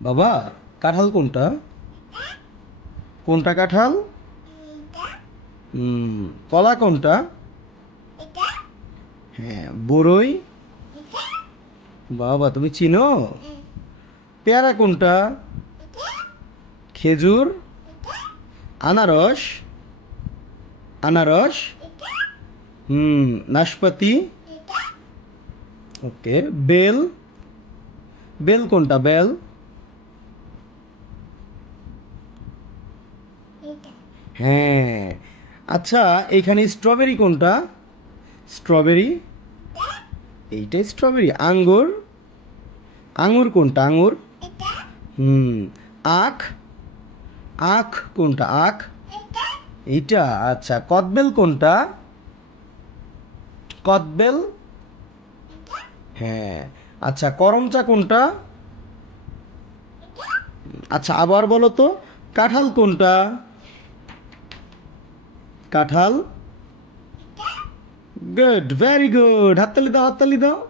বাবা, কাঁঠাল কোনটা? কোনটা কাঁঠাল? হুম। কলা কোনটা? হ্যাঁ, বড়ই। বাবা, তুমি চিনো? পেয়ারা কোনটা? খেজুর। আনারস। আনারস। হুম। নাশপাতি। ওকে। বেল। বেল কোনটা? বেল। হ্যাঁ। আচ্ছা, এখানে স্ট্রবেরি কোনটা? স্ট্রবেরি। এইটাই স্ট্রবেরি। আঙ্গুর। আঙ্গুর কোনটা? আঙ্গুর। হুম। আখ। আখ কোনটা? আখ। এইটা। আচ্ছা, কদবেল কোনটা? কদবেল। হ্যাঁ। আচ্ছা, করমচা কোনটা? আচ্ছা, আবার বলো তো, কাঁঠাল কোনটা? কাঁঠাল। গুড, ভেরি গুড, হাততালি দাও, হাততালি দাও।